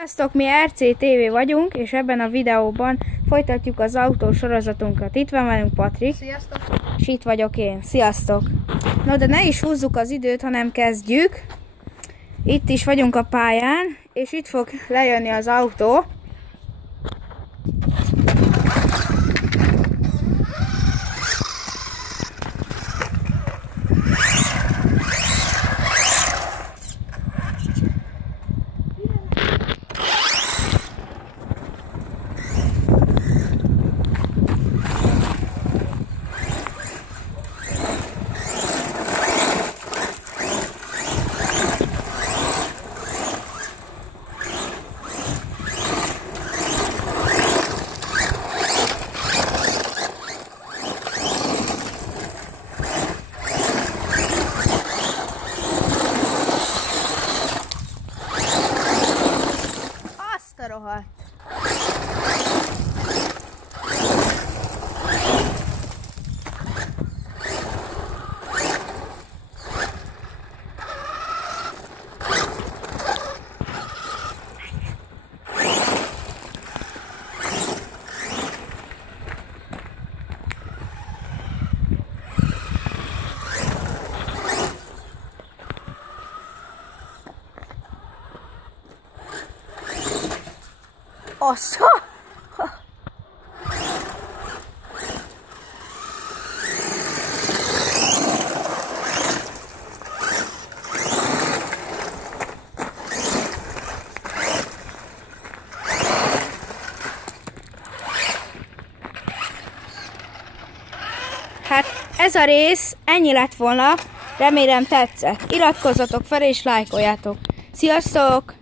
Sziasztok, mi RCTV vagyunk, és ebben a videóban folytatjuk az autósorozatunkat. Itt van velünk Patrik. Sziasztok! És itt vagyok én. Sziasztok! No, de ne is húzzuk az időt, hanem kezdjük. Itt is vagyunk a pályán, és itt fog lejönni az autó. Azt a rohadt! Assza! Hát ez a rész ennyi lett volna, remélem tetszett. Iratkozzatok fel és lájkoljátok. Sziasztok!